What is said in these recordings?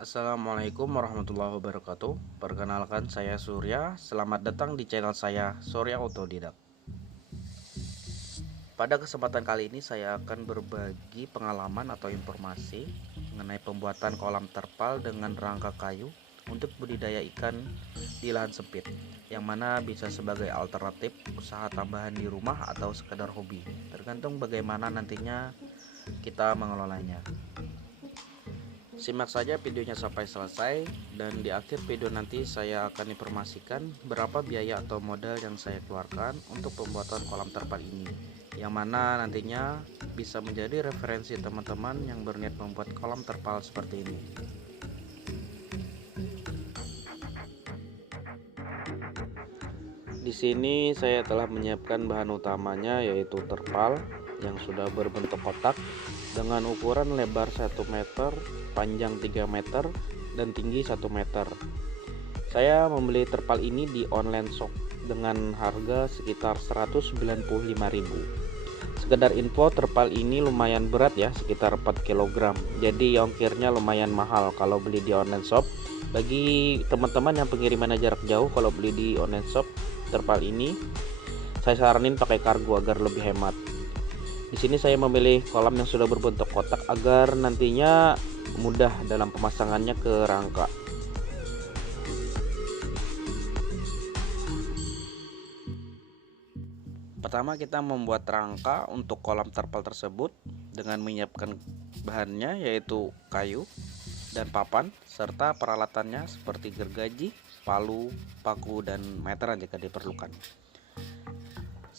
Assalamualaikum warahmatullahi wabarakatuh. Perkenalkan, saya Surya. Selamat datang di channel saya, Surya Otodidak. Pada kesempatan kali ini saya akan berbagi pengalaman atau informasi mengenai pembuatan kolam terpal dengan rangka kayu untuk budidaya ikan di lahan sempit, yang mana bisa sebagai alternatif usaha tambahan di rumah atau sekedar hobi, tergantung bagaimana nantinya kita mengelolanya. Simak saja videonya sampai selesai, dan di akhir video nanti saya akan informasikan berapa biaya atau modal yang saya keluarkan untuk pembuatan kolam terpal ini, yang mana nantinya bisa menjadi referensi teman-teman yang berniat membuat kolam terpal seperti ini. Di sini saya telah menyiapkan bahan utamanya, yaitu terpal yang sudah berbentuk kotak dengan ukuran lebar 1 meter, panjang 3 meter, dan tinggi 1 meter. Saya membeli terpal ini di online shop dengan harga sekitar 195.000. Sekedar info, terpal ini lumayan berat ya, sekitar 4 kg. Jadi ongkirnya lumayan mahal kalau beli di online shop. Bagi teman-teman yang pengiriman jarak jauh, kalau beli di online shop terpal ini, saya saranin pakai kargo agar lebih hemat. Di sini saya memilih kolam yang sudah berbentuk kotak agar nantinya mudah dalam pemasangannya ke rangka. Pertama, kita membuat rangka untuk kolam terpal tersebut dengan menyiapkan bahannya, yaitu kayu dan papan serta peralatannya seperti gergaji, palu, paku, dan meteran jika diperlukan.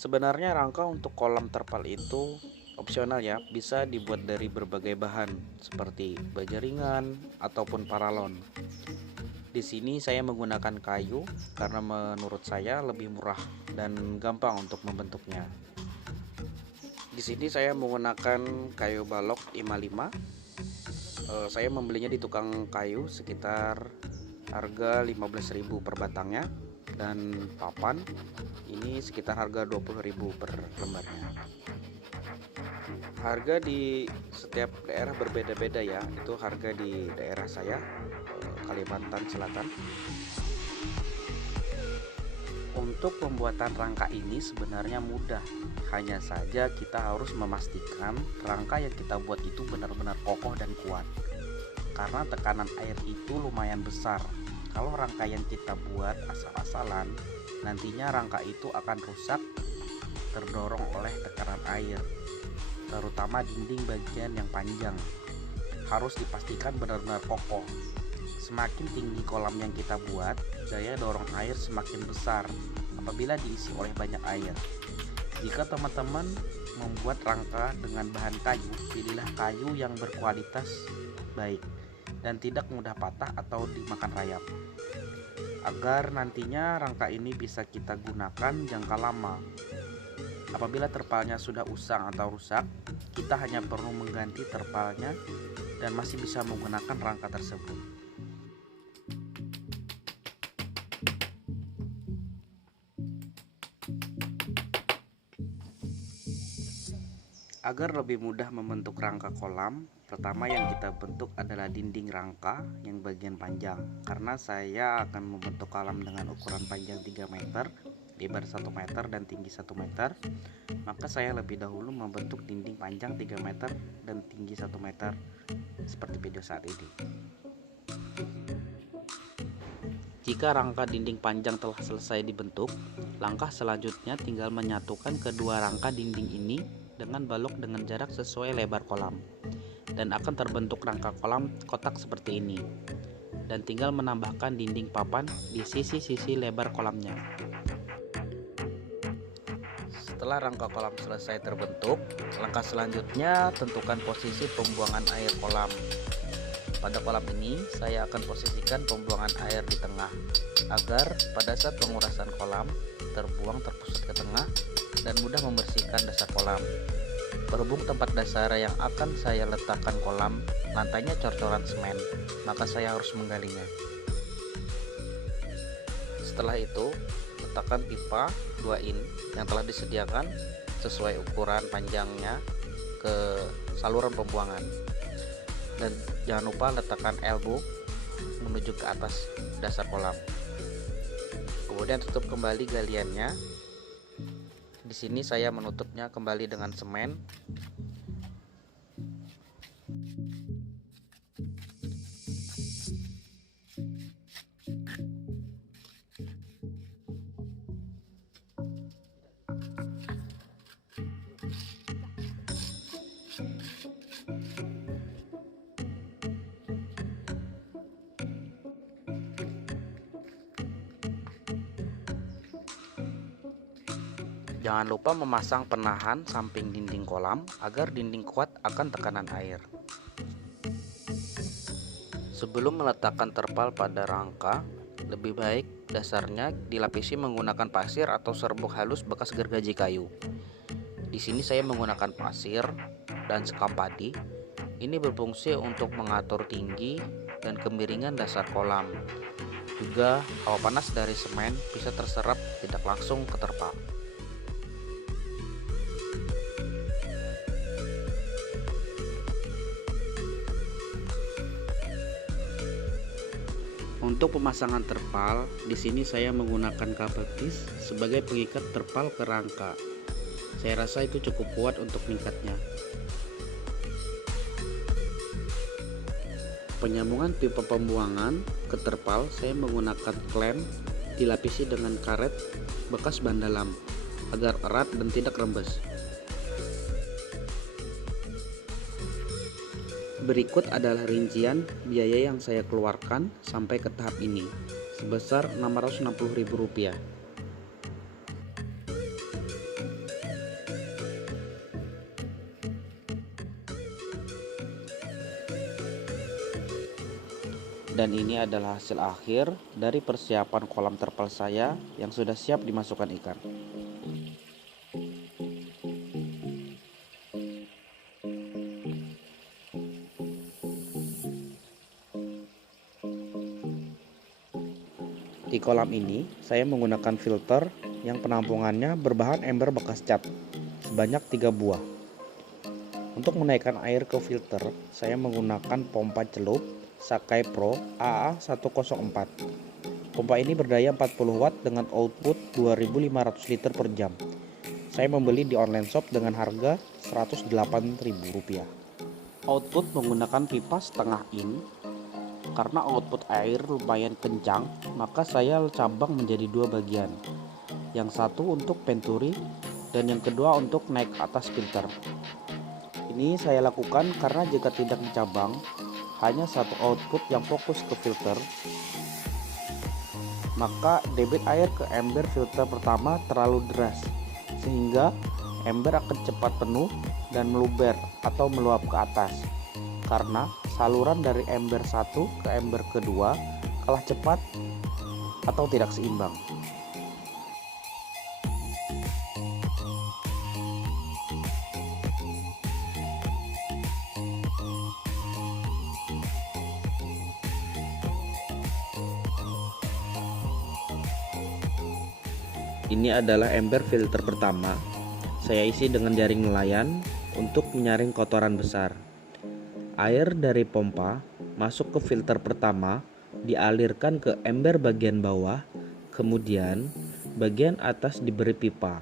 Sebenarnya rangka untuk kolam terpal itu opsional ya, bisa dibuat dari berbagai bahan seperti baja ringan ataupun paralon. Di sini saya menggunakan kayu karena menurut saya lebih murah dan gampang untuk membentuknya. Di sini saya menggunakan kayu balok 55. Saya membelinya di tukang kayu sekitar harga 15.000 per batangnya, dan papan ini sekitar harga 20.000 per lembarnya. Harga di setiap daerah berbeda-beda ya. Itu harga di daerah saya, Kalimantan Selatan. Untuk pembuatan rangka ini sebenarnya mudah, hanya saja kita harus memastikan rangka yang kita buat itu benar-benar kokoh dan kuat, karena tekanan air itu lumayan besar. Kalau rangka yang kita buat asal-asalan, nantinya rangka itu akan rusak terdorong oleh tekanan air, terutama dinding bagian yang panjang. Harus dipastikan benar-benar kokoh. Semakin tinggi kolam yang kita buat, daya dorong air semakin besar apabila diisi oleh banyak air. Jika teman-teman membuat rangka dengan bahan kayu, pilihlah kayu yang berkualitas baik dan tidak mudah patah atau dimakan rayap, agar nantinya rangka ini bisa kita gunakan jangka lama. Apabila terpalnya sudah usang atau rusak, kita hanya perlu mengganti terpalnya dan masih bisa menggunakan rangka tersebut. Agar lebih mudah membentuk rangka kolam, pertama yang kita bentuk adalah dinding rangka yang bagian panjang. Karena saya akan membentuk kolam dengan ukuran panjang 3 meter, lebar 1 meter, dan tinggi 1 meter, maka saya lebih dahulu membentuk dinding panjang 3 meter dan tinggi 1 meter seperti video saat ini. Jika rangka dinding panjang telah selesai dibentuk, langkah selanjutnya tinggal menyatukan kedua rangka dinding ini dengan balok dengan jarak sesuai lebar kolam, dan akan terbentuk rangka kolam kotak seperti ini, dan tinggal menambahkan dinding papan di sisi-sisi lebar kolamnya. Setelah rangka kolam selesai terbentuk, langkah selanjutnya tentukan posisi pembuangan air kolam. Pada kolam ini saya akan posisikan pembuangan air di tengah, agar pada saat pengurasan kolam terbuang terpusat ke tengah dan mudah membersihkan dasar kolam. Berhubung tempat dasar yang akan saya letakkan kolam lantainya cor-coran semen, maka saya harus menggalinya. Setelah itu, letakkan pipa 2 in yang telah disediakan sesuai ukuran panjangnya ke saluran pembuangan. Dan jangan lupa letakkan elbow menuju ke atas dasar kolam. Kemudian tutup kembali galiannya. Di sini saya menutupnya kembali dengan semen. Jangan lupa memasang penahan samping dinding kolam agar dinding kuat akan tekanan air. Sebelum meletakkan terpal pada rangka, lebih baik dasarnya dilapisi menggunakan pasir atau serbuk halus bekas gergaji kayu. Di sini saya menggunakan pasir dan sekam padi. Ini berfungsi untuk mengatur tinggi dan kemiringan dasar kolam. Juga hawa panas dari semen bisa terserap tidak langsung ke terpal. Untuk pemasangan terpal, di sini saya menggunakan kabel tis sebagai pengikat terpal ke rangka. Saya rasa itu cukup kuat untuk mengikatnya. Penyambungan pipa pembuangan ke terpal saya menggunakan klem dilapisi dengan karet bekas ban dalam agar erat dan tidak rembes. Berikut adalah rincian biaya yang saya keluarkan sampai ke tahap ini, sebesar Rp660.000. Dan ini adalah hasil akhir dari persiapan kolam terpal saya yang sudah siap dimasukkan ikan. Di kolam ini, saya menggunakan filter yang penampungannya berbahan ember bekas cat, sebanyak 3 buah. Untuk menaikkan air ke filter, saya menggunakan pompa celup Sakai Pro AA104. Pompa ini berdaya 40 watt dengan output 2.500 liter per jam. Saya membeli di online shop dengan harga Rp108.000. Output menggunakan pipa setengah in. Karena output air lumayan kencang, maka saya cabang menjadi 2 bagian. Yang satu untuk penturi dan yang kedua untuk naik ke atas filter. Ini saya lakukan karena jika tidak dicabang, hanya satu output yang fokus ke filter, maka debit air ke ember filter pertama terlalu deras, sehingga ember akan cepat penuh dan meluber atau meluap ke atas. Karena saluran dari ember satu ke ember kedua kalah cepat atau tidak seimbang. Ini adalah ember filter pertama. Saya isi dengan jaring nelayan untuk menyaring kotoran besar. Air dari pompa masuk ke filter pertama, dialirkan ke ember bagian bawah, kemudian bagian atas diberi pipa,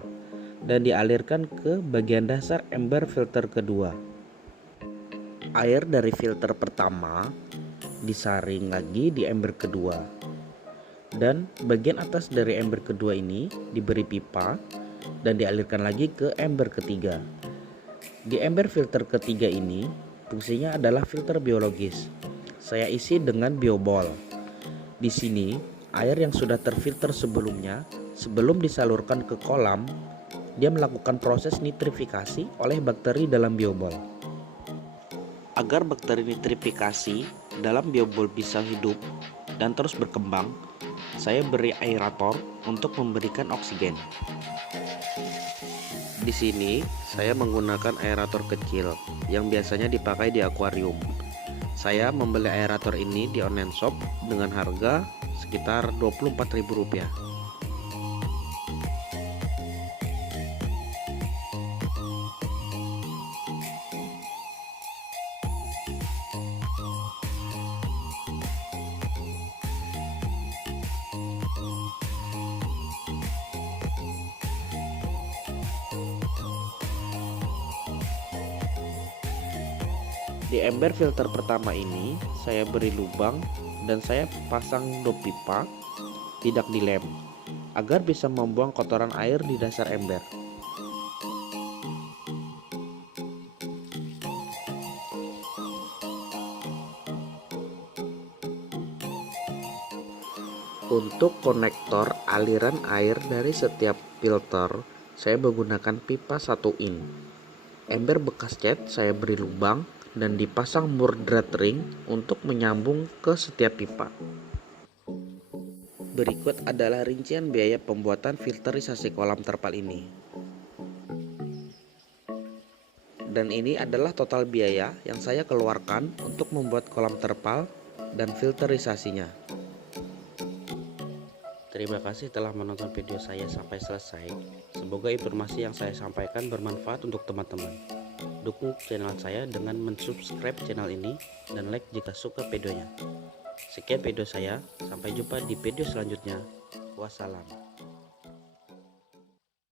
dan dialirkan ke bagian dasar ember filter kedua. Air dari filter pertama disaring lagi di ember kedua, dan bagian atas dari ember kedua ini diberi pipa dan dialirkan lagi ke ember ketiga. Di ember filter ketiga ini fungsinya adalah filter biologis. Saya isi dengan biobol. Di sini, air yang sudah terfilter sebelumnya, sebelum disalurkan ke kolam, dia melakukan proses nitrifikasi oleh bakteri dalam biobol. Agar bakteri nitrifikasi dalam biobol bisa hidup dan terus berkembang, saya beri aerator untuk memberikan oksigen. Di sini saya menggunakan aerator kecil yang biasanya dipakai di akuarium. Saya membeli aerator ini di online shop dengan harga sekitar Rp24.000. Di ember filter pertama ini saya beri lubang dan saya pasang dop pipa tidak dilem agar bisa membuang kotoran air di dasar ember. Untuk konektor aliran air dari setiap filter, saya menggunakan pipa 1 in. Ember bekas cat saya beri lubang dan dipasang murdrat ring untuk menyambung ke setiap pipa. Berikut adalah rincian biaya pembuatan filterisasi kolam terpal ini. Dan ini adalah total biaya yang saya keluarkan untuk membuat kolam terpal dan filterisasinya. Terima kasih telah menonton video saya sampai selesai. Semoga informasi yang saya sampaikan bermanfaat untuk teman-teman. Dukung channel saya dengan mensubscribe channel ini dan like jika suka videonya. Sekian video saya, sampai jumpa di video selanjutnya. Wassalam.